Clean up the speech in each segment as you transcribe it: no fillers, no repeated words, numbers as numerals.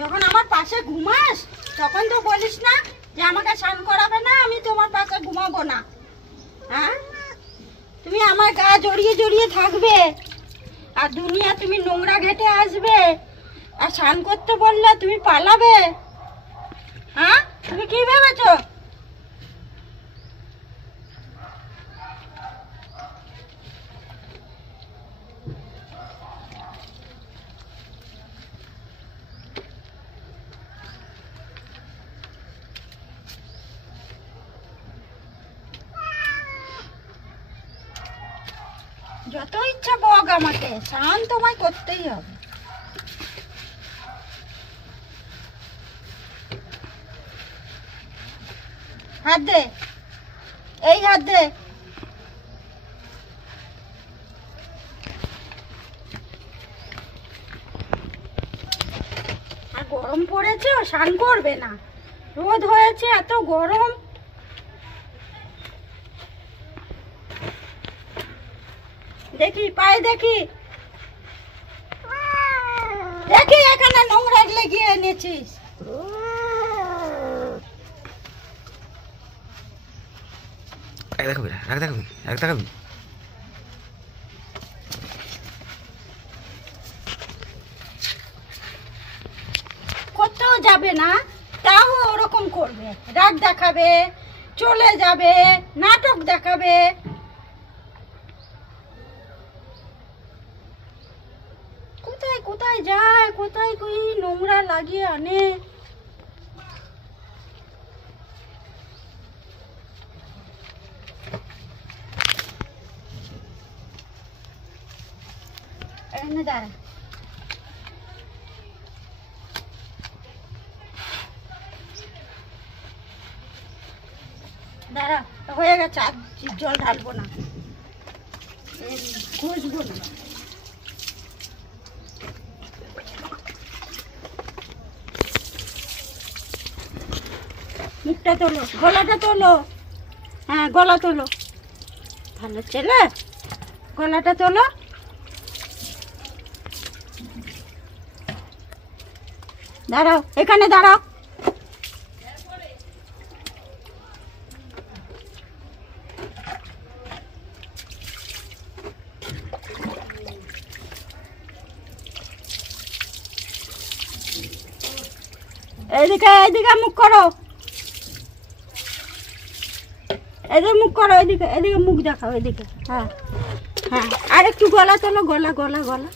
যখন আমার পাশে ঘুমাস তখন তো বলিস না যে আমাকে স্নান করাবে না, আমি তোমার পাশে ঘুমাবো না। হ্যাঁ, তুমি আমার গা জড়িয়ে জড়িয়ে থাকবে, আর দুনিয়া তুমি নোংরা ঘেটে আসবে, আর স্নান করতে বললে তুমি পালাবে। হ্যাঁ, তুমি কি ভেবেছো? যত ইচ্ছা বক আমাকে, স্নান তোমায় করতেই হবে। হাত দে, এই হাত দে। আর গরম পড়েছে, স্নান করবে না, রোদ হয়েছে এত গরম। দেখি পায়ে দেখি, দেখি এখানে নোংরা লেগিয়ে এনেছিস। কোথাও যাবে না, তাও ওরকম করবে, রাগ দেখাবে, চলে যাবে, নাটক দেখাবে। কোথায় কোথায় যায়, কোথায় কই নোংরা লাগিয়ে আনে। এনে দাঁড়া, দাঁড়া, হয়ে গেছে, আর জল ঢালবো না, ঘষবো না। মুখটা তোলো, গলাটা তোলো, হ্যাঁ গলা তোলো, ভালো ছেলে, গলাটা তোলো। দাঁড়াও, এখানে দাঁড়াও। এইদিকে এইদিকে মুখ করো, এদিকে মুখ করো, এদিকে এদিকে মুখ দেখাও, এদিকে। হ্যাঁ হ্যাঁ, আর একটু গলা তোলো, গলা গলা গলা।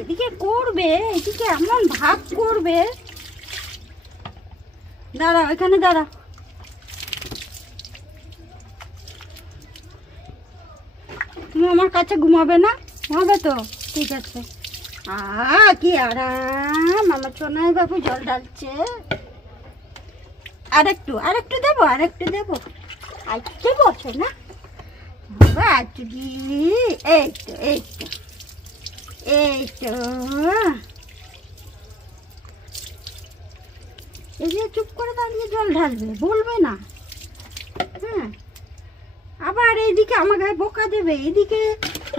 এদিকে করবে, এদিকে এমন ভাব করবে। দাঁড়াও, এখানে দাঁড়াও। তুমি আমার কাছে ঘুমাবে না? ঘুমাবে তো, ঠিক আছে। কি আরাম, আমার সোনাই বাবু জল ঢালছে। আরেকটু আরেকটু দেবো, আরেকটু দেবো, আরেকটু বসে না বাবা, আজকে এই তো এই তো এই তো। এই যে চুপ করে দাঁড়িয়ে জল ঢালবে, বলবে না। হ্যাঁ, আবার এইদিকে আমার গায়ে বোকা দেবে, এদিকে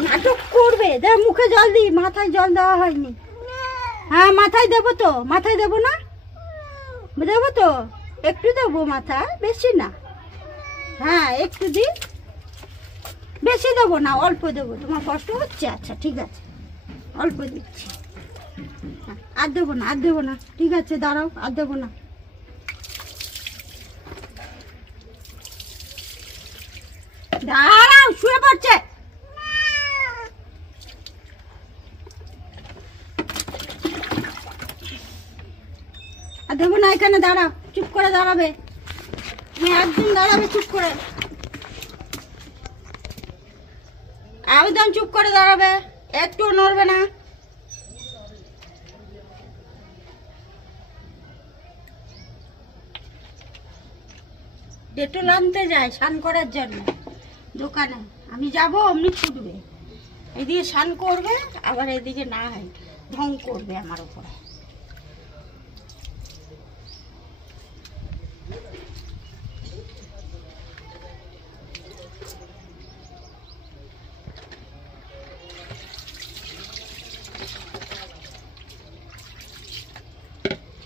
নাটক করবে। দেখ মুখে জল দিই, মাথায় জল দেওয়া হয়নি। হ্যাঁ মাথায় দেবো তো, মাথায় দেবো না? দেবো তো, একটু দেবো মাথায়, বেশি না। হ্যাঁ একটু দিই, বেশি দেবো না, অল্প দেবো। তোমার কষ্ট হচ্ছে, আচ্ছা ঠিক আছে, অল্প দিচ্ছি। আর দেবো না, আর দেবো না, ঠিক আছে দাঁড়াও, আর দেবো না। দাঁড়াও, শুয়ে পড়ছে। আর দেবো না, এখানে দাঁড়াও, চুপ করে দাঁড়াবে। তুমি একদিন দাঁড়াবে চুপ করে, একদম চুপ করে দাঁড়াবে, একটু নড়বে না। ডেটল আনতে যায় স্নান করার জন্য দোকানে, আমি যাব, অমনি ছুটবে, এদিকে স্নান করবে, আবার এদিকে না হয় ঢং করবে আমার উপরে।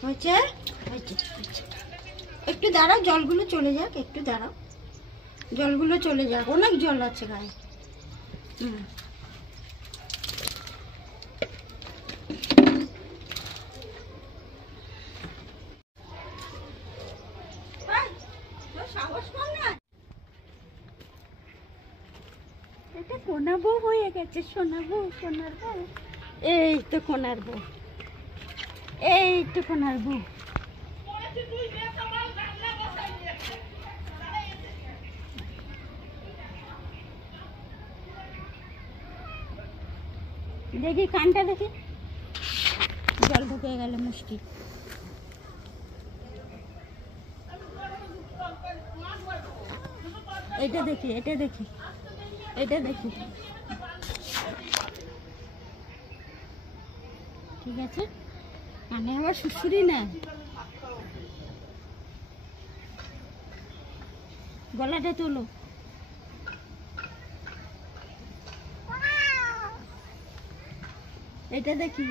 হয়েছে হয়েছে। একটু দাঁড়াও, জলগুলো চলে যাক, একটু দাঁড়াও, জলগুলো চলে যাক, অনেক জল আছে গায়ে। এটা কোনা বউ হয়ে গেছে, সোনা বউ, সোনার বউ। এই তো কোনার বউ, এই তো কোনার বউ। দেখি কানটা দেখি, জল ঢুকে গেল মুষ্টি। এটা দেখি, এটা দেখি, এটা দেখি, ঠিক আছে। কানে আবার শুশুরি না, গলাটা তোলো। এটা দেখি,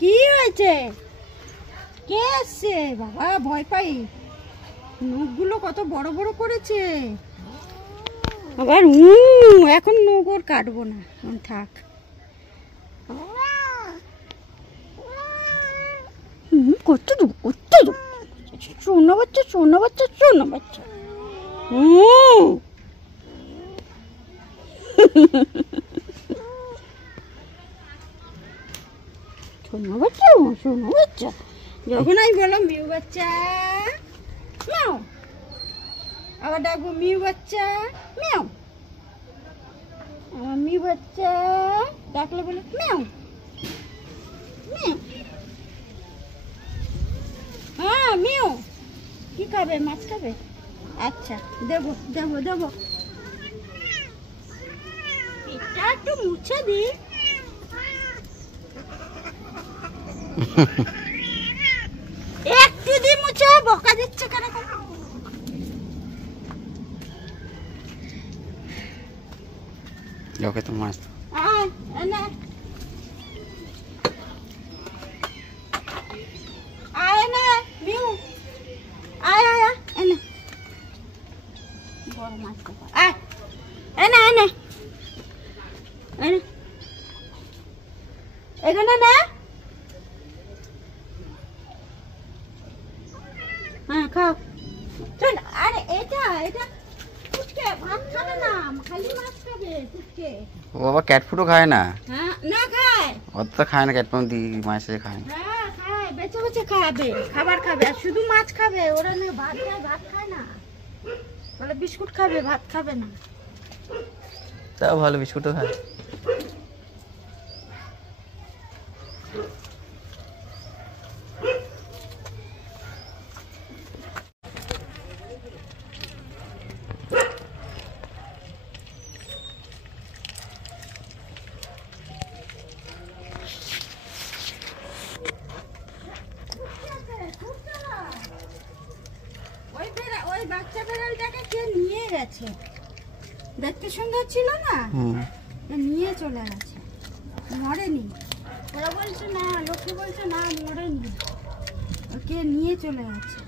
কি হয়েছে? কে আসছে? বাবা ভয় পাই, নখগুলো কত বড় বড় করেছে। আবার এখন নখ ওর কাটবো না, থাক। করতে দেবো, করতে দেবো। শোনো বাচ্চা, শোনো বাচ্চা, শোনো বাচ্চা। শোনো বাচ্চা, শোনো বাচ্চা। যখন আমি বললাম মিউ বাচ্চা, মিয়াও, আবার ডাকবো মিউ বাচ্চা, মিয়াও। আমার মিউ বাচ্চা ডাকলে বলে মিয়াও, মিয়াও। হ্যাঁ মিউ, কি খাবে? মাছ খাবে? আচ্ছা দেবো, দেবো, দেবো। এটা একটু মুছে দি। একটু দি মুছে, বকা দিচ্ছে কেন? ওকে তো মাছ আয় এনে, আয় এনে মিউ, আয় আয় আয় এনে, বড় মাছ খাবা। আয় এনে, এনে, এনে, এখানে না। হ্যাঁ খাও, চল। আরে এটা এটা ফুটকে ভাত খাবে না, খালি মাছ খাবে ফুটকে। ও বাবা ক্যাট ফুডও খায় না? হ্যাঁ না খায়, অত তো খায় না, ক্যাট ফুড দি মাছে খায়। হ্যাঁ খায়, বেছে বেছে খাবে, খাবার খাবে, আর শুধু মাছ খাবে। ওরা না ভাত খায়, ভাত খায় না, বলে বিস্কুট খাবে, ভাত খাবে না। তাও ভালো, বিস্কুটও খায়। ওই বাচ্চা বেড়ালটাকে কে নিয়ে গেছে, দেখতে সুন্দর ছিল না, নিয়ে চলে গেছে, মরেনি। ওরা বলছে না, লোকে বলছে না মরেনি, কে নিয়ে চলে গেছে।